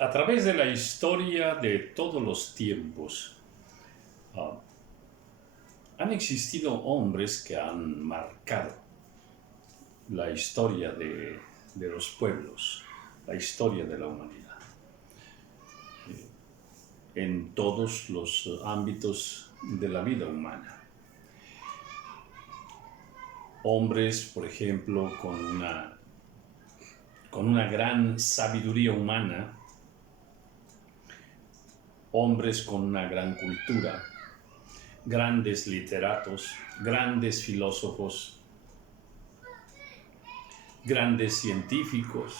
A través de la historia de todos los tiempos, ah, han existido hombres que han marcado la historia de los pueblos, la historia de la humanidad, en todos los ámbitos de la vida humana. Hombres, por ejemplo, con una gran sabiduría humana, hombres con una gran cultura, grandes literatos, grandes filósofos, grandes científicos,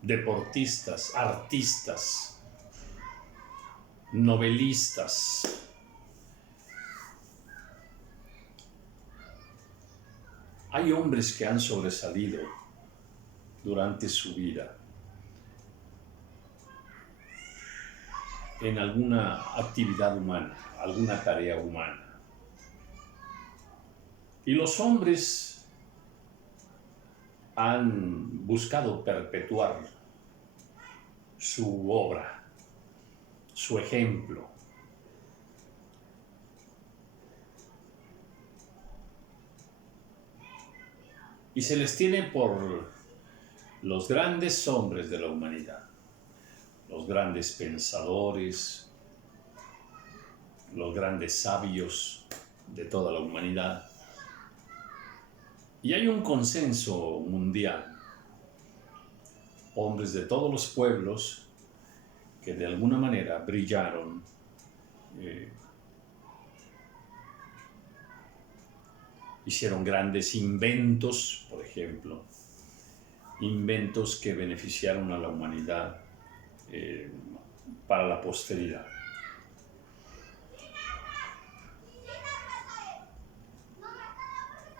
deportistas, artistas, novelistas. Hay hombres que han sobresalido durante su vida en alguna actividad humana, alguna tarea humana. Y los hombres han buscado perpetuar su obra, su ejemplo. Y se les tiene por los grandes hombres de la humanidad, los grandes pensadores, los grandes sabios de toda la humanidad. Y hay un consenso mundial, hombres de todos los pueblos que de alguna manera brillaron, hicieron grandes inventos, por ejemplo, inventos que beneficiaron a la humanidad para la posteridad.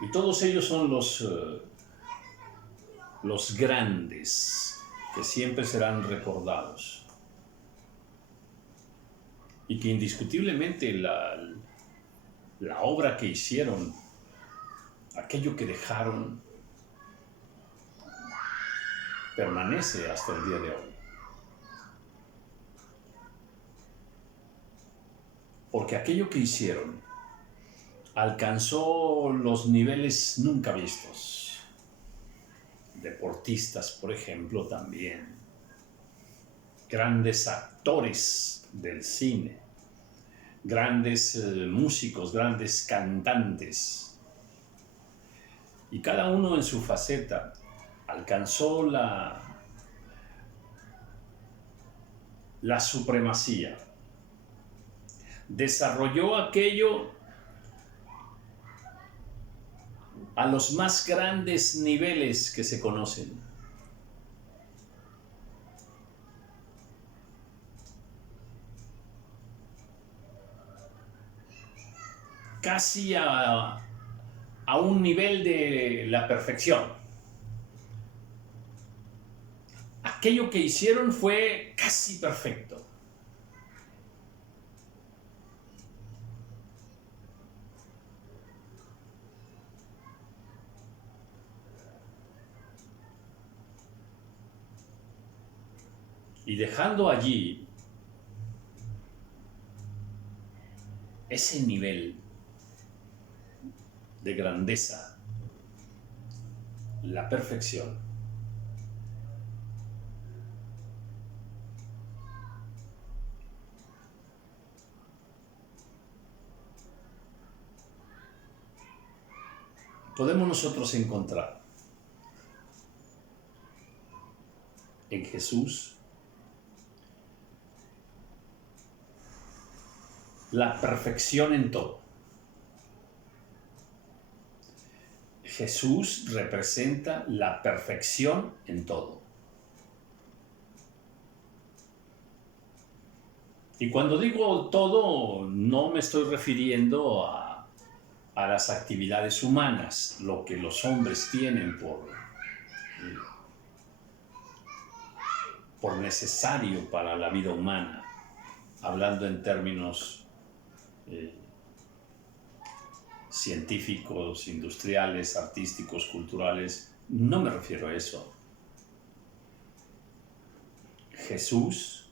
Y todos ellos son los grandes que siempre serán recordados y que indiscutiblemente la obra que hicieron, aquello que dejaron, permanece hasta el día de hoy. Porque aquello que hicieron alcanzó los niveles nunca vistos. Deportistas, por ejemplo, también. Grandes actores del cine. Grandes músicos, grandes cantantes. Y cada uno en su faceta alcanzó la supremacía. Desarrolló aquello a los más grandes niveles que se conocen. Casi a un nivel de la perfección. Aquello que hicieron fue casi perfecto. Y dejando allí ese nivel de grandeza, la perfección, podemos nosotros encontrar en Jesús la perfección en todo. Jesús representa la perfección en todo. Y cuando digo todo, no me estoy refiriendo a las actividades humanas, lo que los hombres tienen por necesario para la vida humana, hablando en términos científicos, industriales, artísticos, culturales. No me refiero a eso. Jesús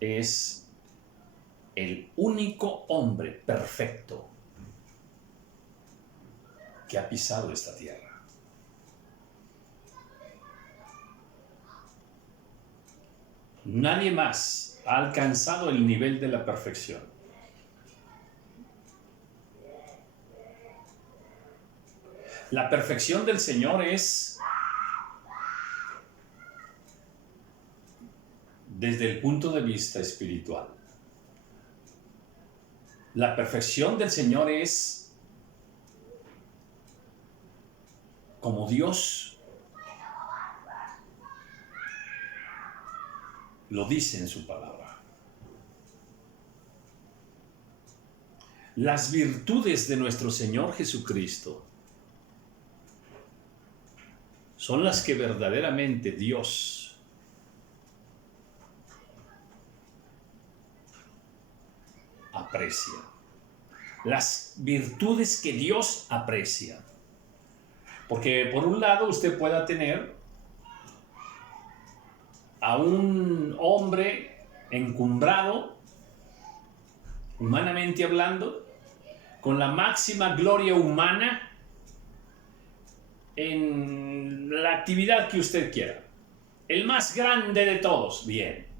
es el único hombre perfecto que ha pisado esta tierra. Nadie más ha alcanzado el nivel de la perfección. La perfección del Señor es desde el punto de vista espiritual. La perfección del Señor es como Dios lo dice en su palabra. Las virtudes de nuestro Señor Jesucristo son las que verdaderamente Dios aprecia. Las virtudes que Dios aprecia. Porque por un lado usted pueda tener a un hombre encumbrado, humanamente hablando, con la máxima gloria humana en la actividad que usted quiera. El más grande de todos, bien.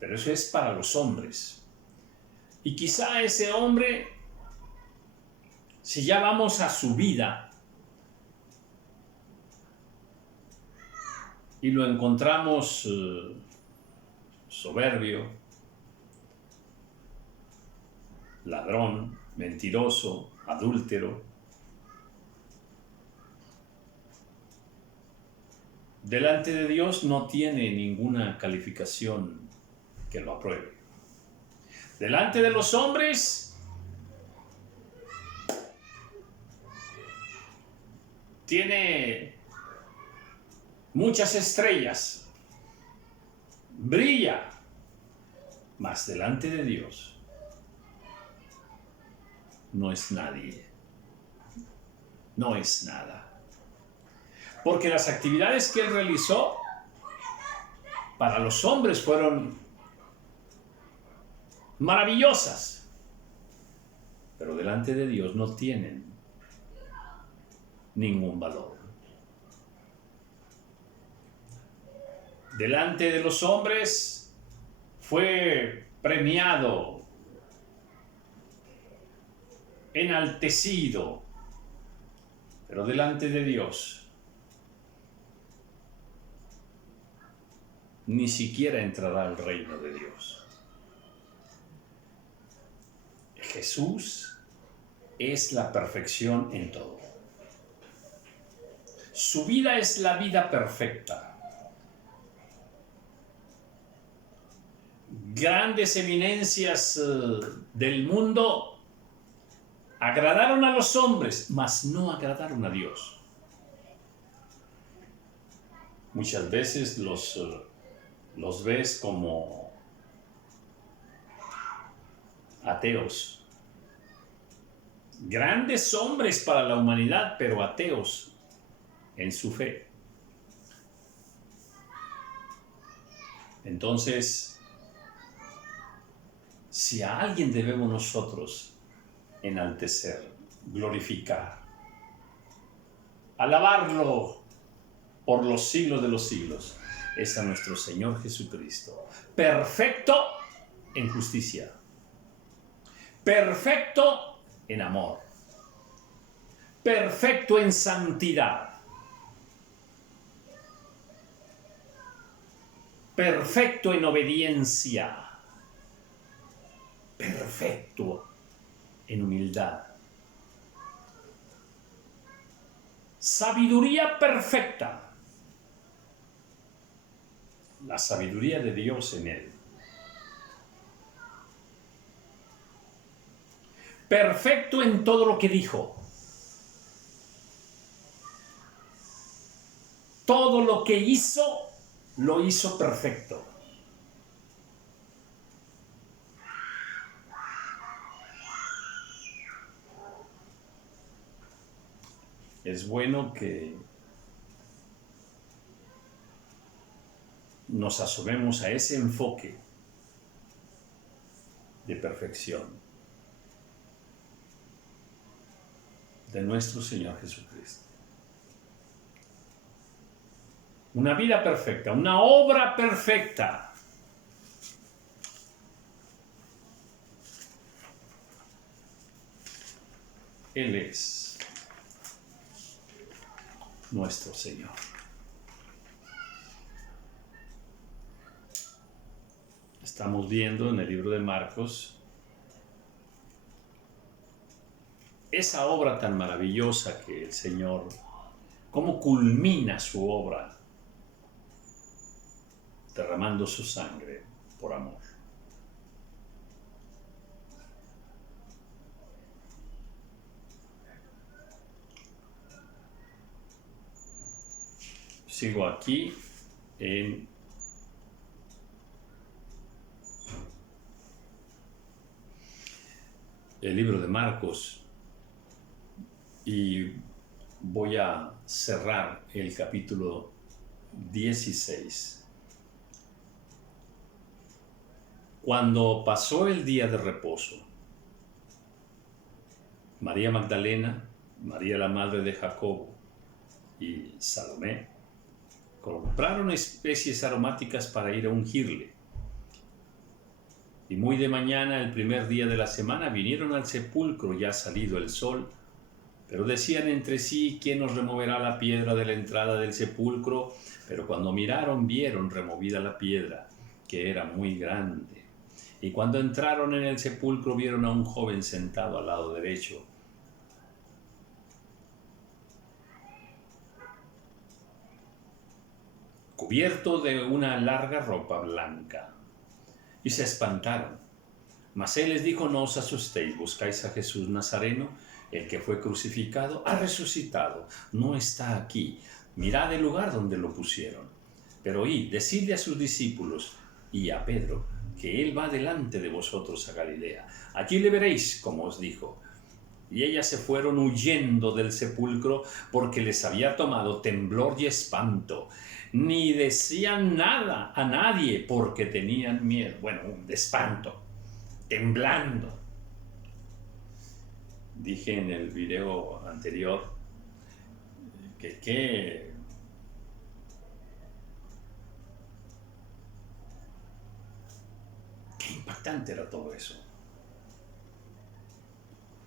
Pero eso es para los hombres. Y quizá ese hombre, si ya vamos a su vida y lo encontramos soberbio, ladrón, mentiroso, adúltero, delante de Dios no tiene ninguna calificación que lo apruebe. Delante de los hombres tiene muchas estrellas, brilla, mas delante de Dios no es nadie, no es nada. Porque las actividades que él realizó para los hombres fueron maravillosas, pero delante de Dios no tienen ningún valor. Delante de los hombres fue premiado, enaltecido, pero delante de Dios ni siquiera entrará al reino de Dios. Jesús es la perfección en todo. Su vida es la vida perfecta. Grandes eminencias del mundo agradaron a los hombres, mas no agradaron a Dios. Muchas veces los ves como ateos. Grandes hombres para la humanidad, pero ateos en su fe. Entonces, si a alguien debemos nosotros enaltecer, glorificar, alabarlo por los siglos de los siglos, es a nuestro Señor Jesucristo, perfecto en justicia, perfecto en amor, perfecto en santidad, perfecto en obediencia, perfecto en humildad, sabiduría perfecta, la sabiduría de Dios en él, perfecto en todo lo que dijo, todo lo que hizo, lo hizo perfecto. Es bueno que nos asomemos a ese enfoque de perfección de nuestro Señor Jesucristo. Una vida perfecta, una obra perfecta. Él es nuestro Señor. Estamos viendo en el libro de Marcos esa obra tan maravillosa que el Señor, cómo culmina su obra, derramando su sangre por amor. Sigo aquí en el libro de Marcos y voy a cerrar el capítulo 16. Cuando pasó el día de reposo, María Magdalena, María la madre de Jacobo y Salomé compraron especies aromáticas para ir a ungirle. Y muy de mañana, el primer día de la semana, vinieron al sepulcro ya salido el sol, pero decían entre sí: ¿quién nos removerá la piedra de la entrada del sepulcro? Pero cuando miraron, vieron removida la piedra, que era muy grande. Y cuando entraron en el sepulcro, vieron a un joven sentado al lado derecho, cubierto de una larga ropa blanca, y se espantaron. Mas él les dijo: no os asustéis, buscáis a Jesús Nazareno, el que fue crucificado, ha resucitado, no está aquí. Mirad el lugar donde lo pusieron. Pero id, decidle a sus discípulos y a Pedro que él va delante de vosotros a Galilea. Allí le veréis, como os dijo. Y ellas se fueron huyendo del sepulcro porque les había tomado temblor y espanto. Ni decían nada a nadie porque tenían miedo. Bueno, de espanto, temblando. Dije en el video anterior que qué impactante era todo eso.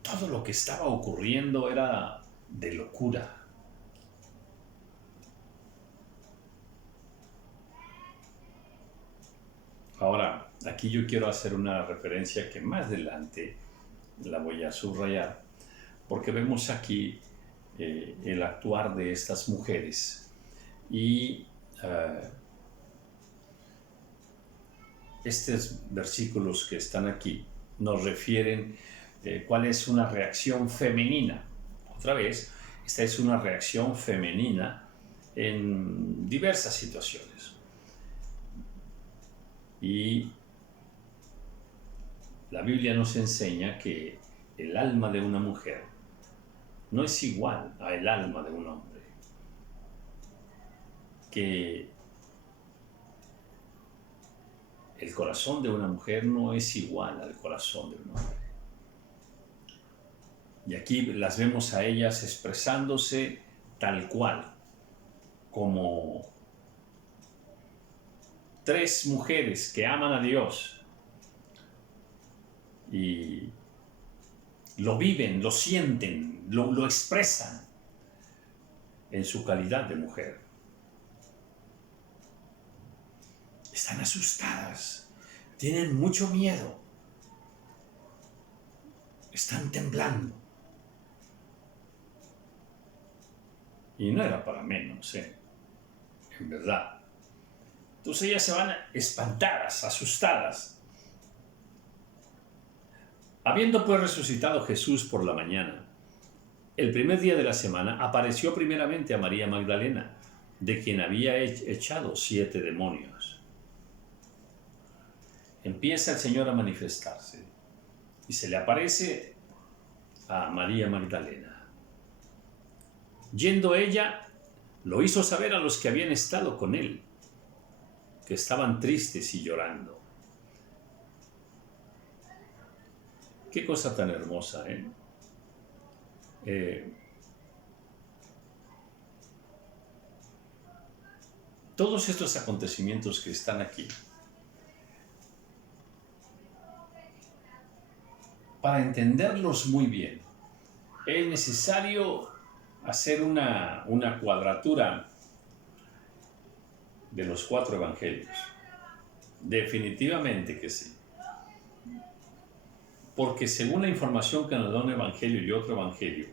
Todo lo que estaba ocurriendo era de locura. Ahora, aquí yo quiero hacer una referencia que más adelante la voy a subrayar, porque vemos aquí el actuar de estas mujeres y estos versículos que están aquí nos refieren cuál es una reacción femenina. Otra vez, esta es una reacción femenina en diversas situaciones. Y la Biblia nos enseña que el alma de una mujer no es igual al alma de un hombre, que el corazón de una mujer no es igual al corazón de un hombre. Y aquí las vemos a ellas expresándose tal cual, como tres mujeres que aman a Dios y lo viven, lo sienten, lo expresan en su calidad de mujer. Están asustadas, tienen mucho miedo, están temblando. Y no era para menos, en verdad. Entonces ellas se van espantadas, asustadas. Habiendo pues resucitado Jesús por la mañana, el primer día de la semana, apareció primeramente a María Magdalena, de quien había echado 7 demonios. Empieza el Señor a manifestarse y se le aparece a María Magdalena. Yendo ella, lo hizo saber a los que habían estado con él. que estaban tristes y llorando. Qué cosa tan hermosa, ¿eh? Todos estos acontecimientos que están aquí, para entenderlos muy bien, es necesario hacer una cuadratura de los 4 evangelios. Definitivamente que sí. Porque según la información que nos da un evangelio y otro evangelio,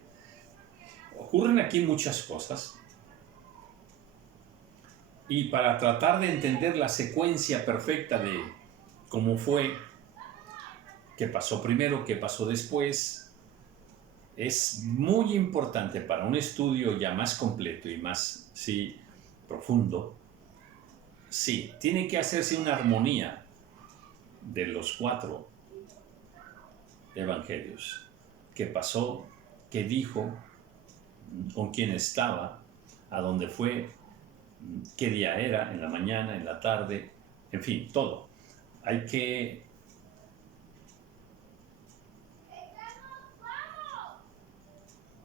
ocurren aquí muchas cosas. Y para tratar de entender la secuencia perfecta de cómo fue, qué pasó primero, qué pasó después, es muy importante para un estudio ya más completo y más, sí, profundo. Sí, tiene que hacerse una armonía de los 4 evangelios. ¿Qué pasó? ¿Qué dijo? ¿Con quién estaba? ¿A dónde fue? ¿Qué día era? ¿En la mañana? ¿En la tarde? En fin, todo. Hay que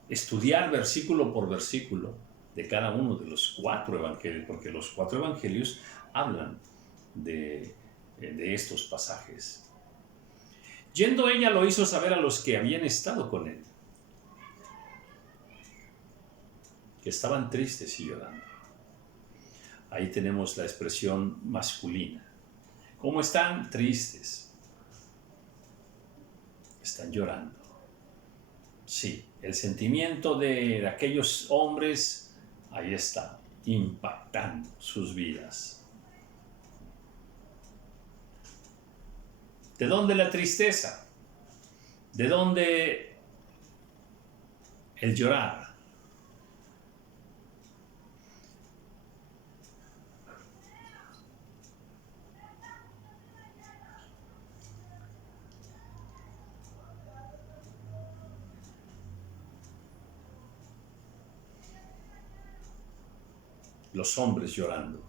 estudiar versículo por versículo de cada uno de los 4 evangelios, porque los 4 evangelios hablan de estos pasajes. Yendo ella lo hizo saber a los que habían estado con él, que estaban tristes y llorando. Ahí tenemos la expresión masculina. ¿Cómo están? Tristes. Están llorando. Sí, el sentimiento de aquellos hombres, ahí está, impactando sus vidas. ¿De dónde la tristeza? ¿De dónde el llorar? Los hombres llorando.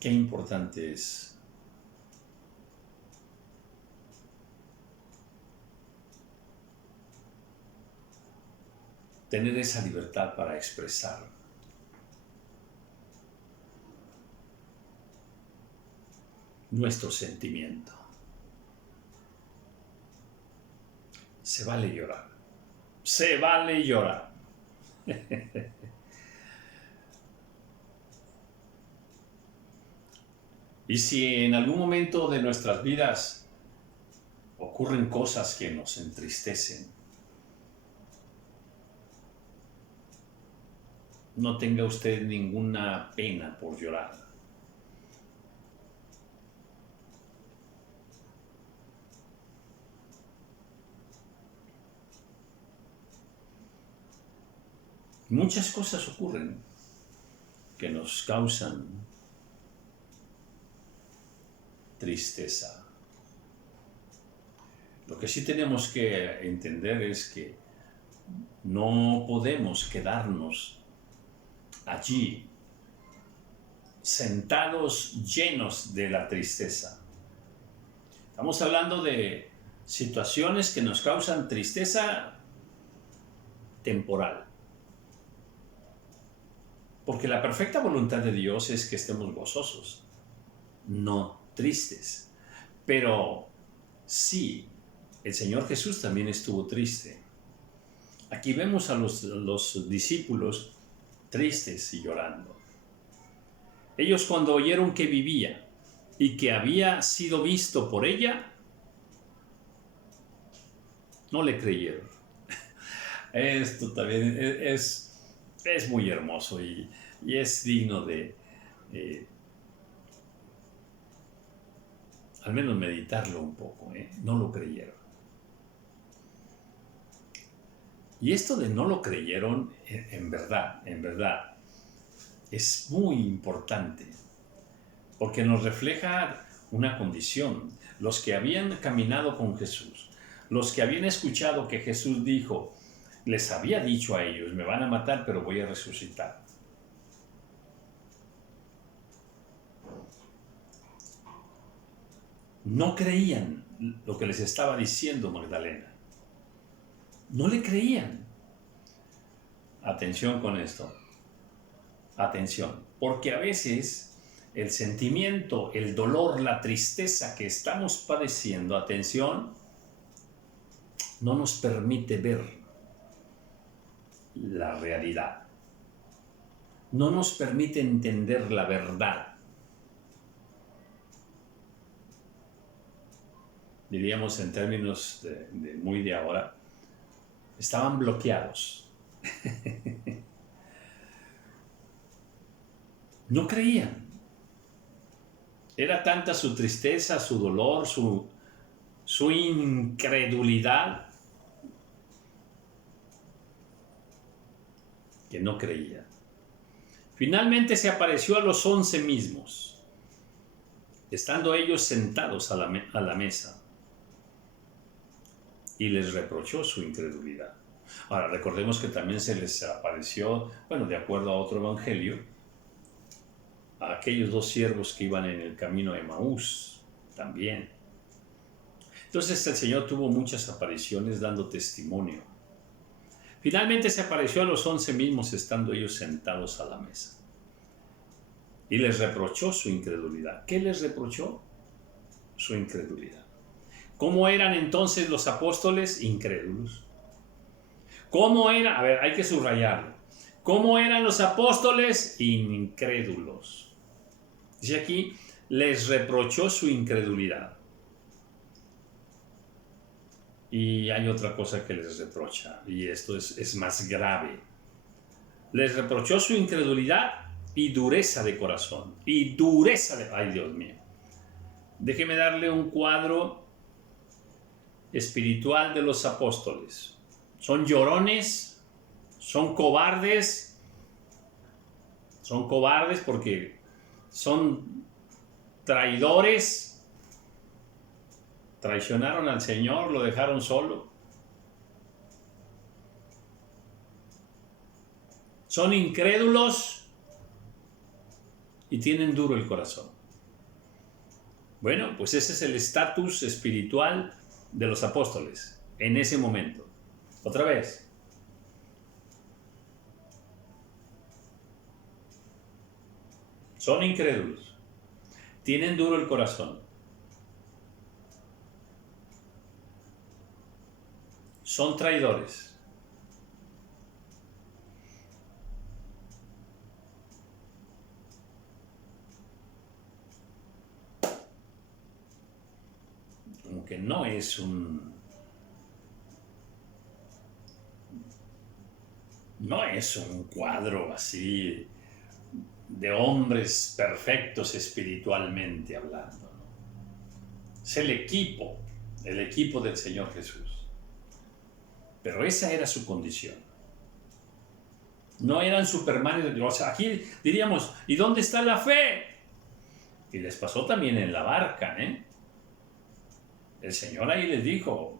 Qué importante es tener esa libertad para expresar nuestro sentimiento. Se vale llorar. Se vale llorar. Y si en algún momento de nuestras vidas ocurren cosas que nos entristecen, no tenga usted ninguna pena por llorar. Muchas cosas ocurren que nos causan tristeza. Lo que sí tenemos que entender es que no podemos quedarnos allí sentados llenos de la tristeza. Estamos hablando de situaciones que nos causan tristeza temporal. Porque la perfecta voluntad de Dios es que estemos gozosos, no tristes. Pero sí, el Señor Jesús también estuvo triste. Aquí vemos a los discípulos tristes y llorando. Ellos cuando oyeron que vivía y que había sido visto por ella, no le creyeron. Esto también es muy hermoso y es digno de al menos meditarlo un poco, ¿eh? No lo creyeron. Y esto de no lo creyeron, en verdad, es muy importante, porque nos refleja una condición. Los que habían caminado con Jesús, Los que habían escuchado que Jesús dijo, les había dicho a ellos, me van a matar, pero voy a resucitar. No creían lo que les estaba diciendo Magdalena. No le creían. Atención con esto. Atención. Porque a veces el sentimiento, el dolor, la tristeza que estamos padeciendo, atención, no nos permite ver la realidad. No nos permite entender la verdad. Diríamos en términos muy de ahora, estaban bloqueados. No creían. Era tanta su tristeza, su dolor, su incredulidad, que no creían. Finalmente se apareció a los 11 mismos, estando ellos sentados a la mesa, y les reprochó su incredulidad. Ahora, recordemos que también se les apareció, bueno, de acuerdo a otro evangelio, a aquellos 2 siervos que iban en el camino a Emaús también. Entonces el Señor tuvo muchas apariciones dando testimonio. Finalmente se apareció a los 11 mismos estando ellos sentados a la mesa. Y les reprochó su incredulidad. ¿Qué les reprochó? Su incredulidad. ¿Cómo eran entonces los apóstoles? Incrédulos. ¿Cómo eran? A ver, hay que subrayarlo. ¿Cómo eran los apóstoles? Incrédulos. Dice aquí, les reprochó su incredulidad. Y hay otra cosa que les reprocha, y esto es más grave. Les reprochó su incredulidad y dureza de corazón. Y dureza de... ¡Ay, Dios mío! Déjeme darle un cuadro espiritual de los apóstoles. Son llorones, son cobardes porque son traidores, traicionaron al Señor, lo dejaron solo. Son incrédulos y tienen duro el corazón. Bueno, pues ese es el estatus espiritual de los apóstoles en ese momento. Otra vez. Son incrédulos. Tienen duro el corazón. Son traidores. Como que no es un cuadro así de hombres perfectos espiritualmente hablando, ¿no? Es el equipo del Señor Jesús. Pero esa era su condición. No eran supermanes. O sea, aquí diríamos, ¿y dónde está la fe? Y les pasó también en la barca, ¿eh? El Señor ahí les dijo,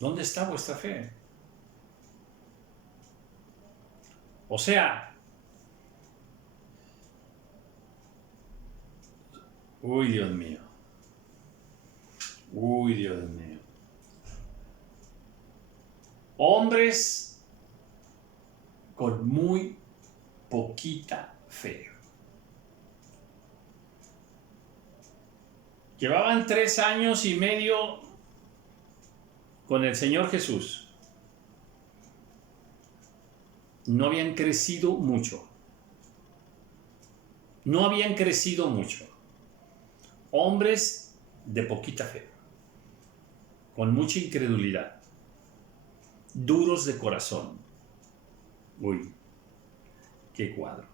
¿dónde está vuestra fe? O sea, uy, Dios mío. Uy, Dios mío. Hombres con muy poquita fe. Llevaban 3 años y medio con el Señor Jesús. No habían crecido mucho. No habían crecido mucho. Hombres de poquita fe, con mucha incredulidad, duros de corazón. Uy, qué cuadro.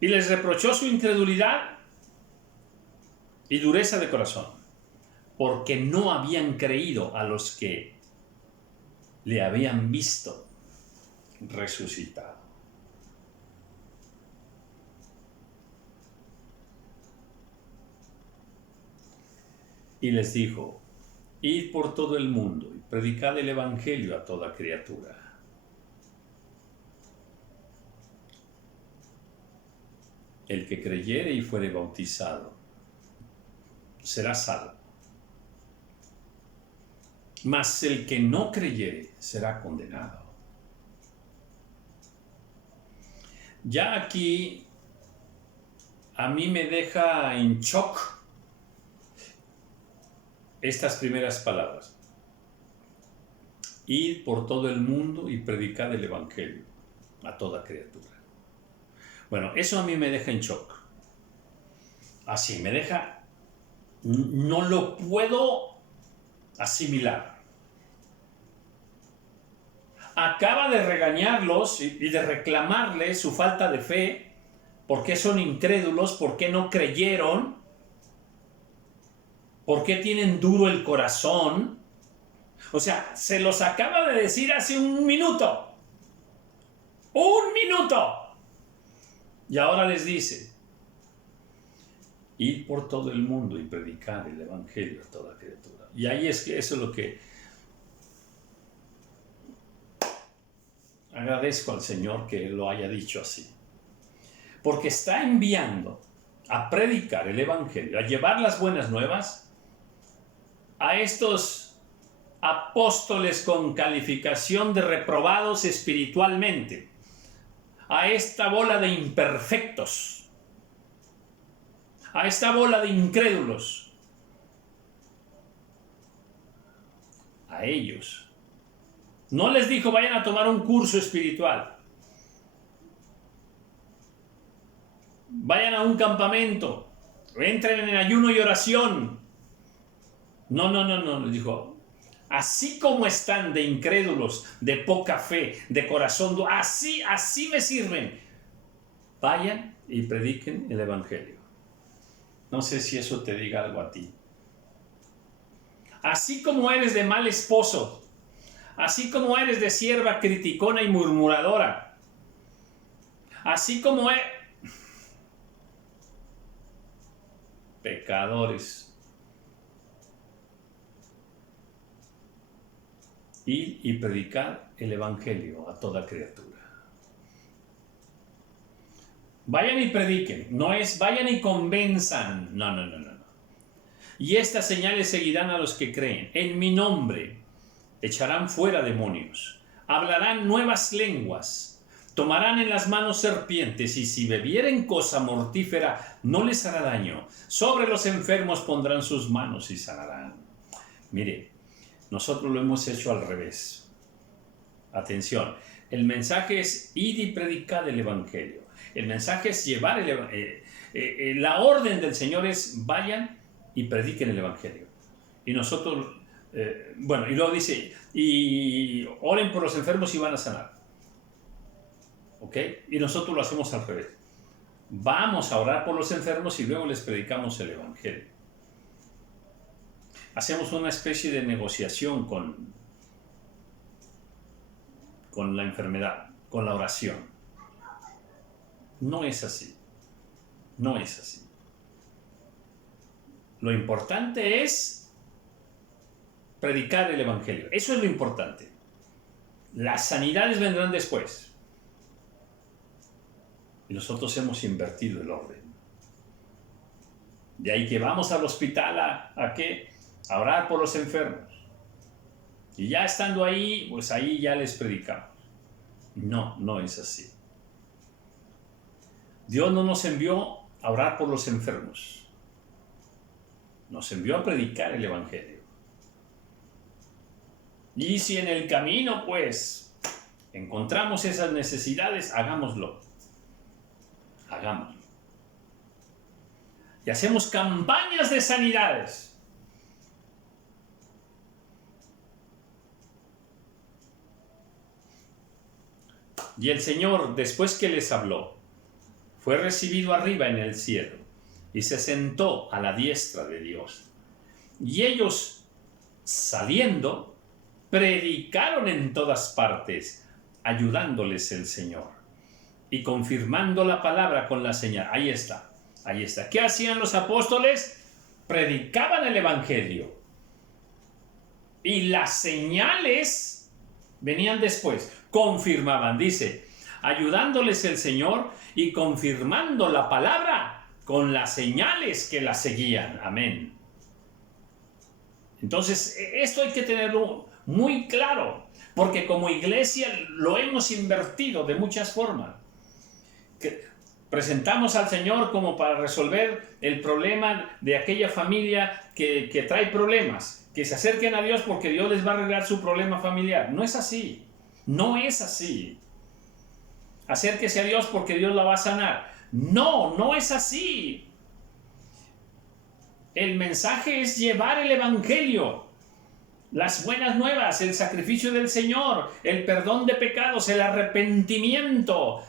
Y les reprochó su incredulidad y dureza de corazón, porque no habían creído a los que le habían visto resucitado. Y les dijo: id por todo el mundo y predicad el evangelio a toda criatura. El que creyere y fuere bautizado será salvo, mas el que no creyere será condenado. Ya aquí a mí me deja en shock estas primeras palabras: id por todo el mundo y predicad el evangelio a toda criatura. Bueno, eso a mí me deja en shock. Así, me deja, no lo puedo asimilar. Acaba de regañarlos y de reclamarles su falta de fe, por qué son incrédulos, por qué no creyeron, por qué tienen duro el corazón. O sea, se los acaba de decir hace un minuto. ¡Un minuto! Y ahora les dice: id por todo el mundo y predicar el evangelio a toda criatura. Y ahí es que eso es lo que agradezco al Señor que lo haya dicho así. Porque está enviando a predicar el evangelio, a llevar las buenas nuevas a estos apóstoles con calificación de reprobados espiritualmente, a esta bola de imperfectos, a esta bola de incrédulos, a ellos. No les dijo: vayan a tomar un curso espiritual, vayan a un campamento, entren en ayuno y oración. No, les dijo: así como están de incrédulos, de poca fe, de corazón, así me sirven. Vayan y prediquen el evangelio. No sé si eso te diga algo a ti. Así como eres de mal esposo, así como eres de sierva criticona y murmuradora, así como pecadores, id y predicad el evangelio a toda criatura. Vayan y prediquen, no es vayan y convenzan, no. Y estas señales seguirán a los que creen. En mi nombre echarán fuera demonios, hablarán nuevas lenguas, tomarán en las manos serpientes, y si bebieren cosa mortífera no les hará daño. Sobre los enfermos pondrán sus manos y sanarán. Mire, nosotros lo hemos hecho al revés. Atención, el mensaje es id y predicad el evangelio. El mensaje es llevar la orden del Señor es vayan y prediquen el evangelio. Y nosotros, y luego dice, y oren por los enfermos y van a sanar. ¿Ok? Y nosotros lo hacemos al revés. Vamos a orar por los enfermos y luego les predicamos el evangelio. Hacemos una especie de negociación con la enfermedad, con la oración. No es así. No es así. Lo importante es predicar el evangelio. Eso es lo importante. Las sanidades vendrán después. Y nosotros hemos invertido el orden. De ahí que vamos al hospital ¿a qué? A orar por los enfermos. Y ya estando ahí, pues ahí ya les predicamos. No es así. Dios no nos envió a orar por los enfermos. Nos envió a predicar el evangelio. Y si en el camino, pues, encontramos esas necesidades, hagámoslo. Hagámoslo. Y hacemos campañas de sanidades. Y el Señor, después que les habló, fue recibido arriba en el cielo y se sentó a la diestra de Dios. Y ellos, saliendo, predicaron en todas partes, ayudándoles el Señor y confirmando la palabra con la señal. Ahí está. ¿Qué hacían los apóstoles? predicaban el evangelio. Y las señales venían después, confirmaban, dice, ayudándoles el Señor y confirmando la palabra con las señales que la seguían. Amén. Entonces, esto hay que tenerlo muy claro, porque como iglesia lo hemos invertido de muchas formas. Presentamos al Señor como para resolver el problema de aquella familia que trae problemas, que se acerquen a Dios porque Dios les va a arreglar su problema familiar. No es así, no es así. Acérquese a Dios porque Dios la va a sanar. No, no es así. El mensaje es llevar el evangelio, las buenas nuevas, el sacrificio del Señor, el perdón de pecados, el arrepentimiento,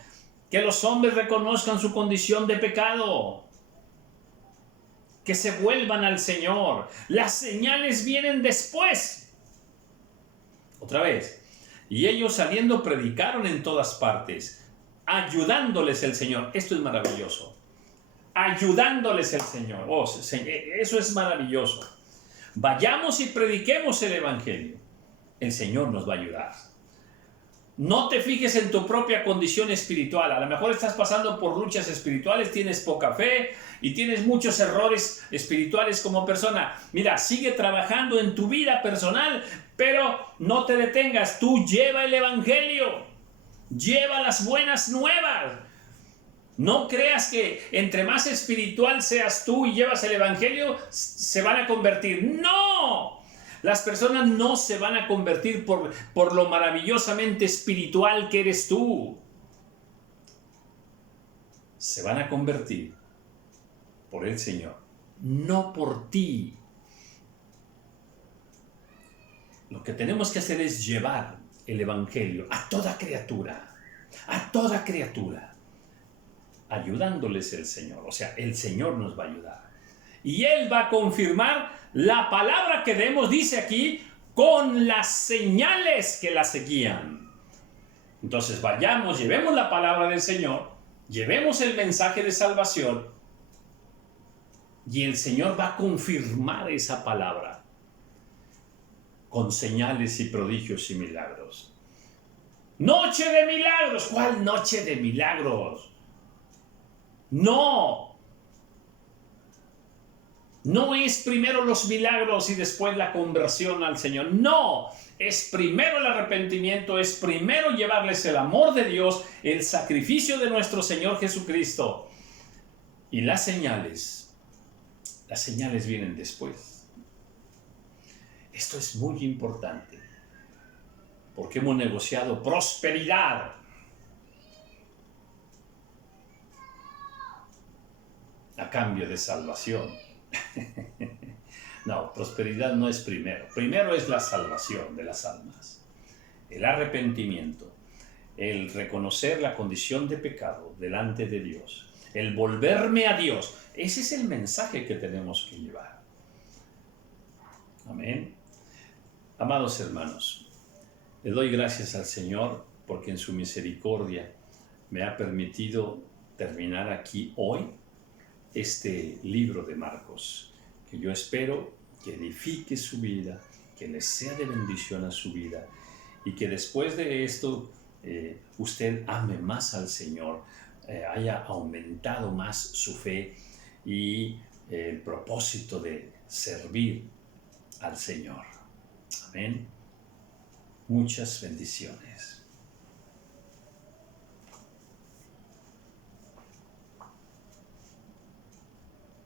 que los hombres reconozcan su condición de pecado, que se vuelvan al Señor. Las señales vienen después. Otra vez. Y ellos saliendo predicaron en todas partes, ayudándoles el Señor. Esto es maravilloso. Ayudándoles el Señor. Oh, eso es maravilloso. Vayamos y prediquemos el evangelio. El Señor nos va a ayudar. No te fijes en tu propia condición espiritual. A lo mejor estás pasando por luchas espirituales, tienes poca fe y tienes muchos errores espirituales como persona. Mira, sigue trabajando en tu vida personal, pero no te detengas. Tú lleva el evangelio, lleva las buenas nuevas. No creas que entre más espiritual seas tú y llevas el evangelio, se van a convertir. ¡No! Las personas no se van a convertir por lo maravillosamente espiritual que eres tú. Se van a convertir por el Señor, no por ti. Lo que tenemos que hacer es llevar el evangelio a toda criatura, ayudándoles el Señor. O sea, el Señor nos va a ayudar. Y Él va a confirmar la palabra que demos, dice aquí, con las señales que la seguían. Entonces vayamos, llevemos la palabra del Señor, llevemos el mensaje de salvación y el Señor va a confirmar esa palabra con señales y prodigios y milagros. ¡Noche de milagros! ¿Cuál noche de milagros? No es primero los milagros y después la conversión al Señor. No, es primero el arrepentimiento, es primero llevarles el amor de Dios, el sacrificio de nuestro Señor Jesucristo. Y las señales vienen después. Esto es muy importante, porque hemos negociado prosperidad a cambio de salvación. No, prosperidad no es primero. Primero es la salvación de las almas, el arrepentimiento, el reconocer la condición de pecado delante de Dios, el volverme a Dios. Ese es el mensaje que tenemos que llevar. Amén. Amados hermanos, le doy gracias al Señor porque en su misericordia me ha permitido terminar aquí hoy este libro de Marcos, que yo espero que edifique su vida, que le sea de bendición a su vida y que después de esto usted ame más al Señor, haya aumentado más su fe y el propósito de servir al Señor. Amén. Muchas bendiciones.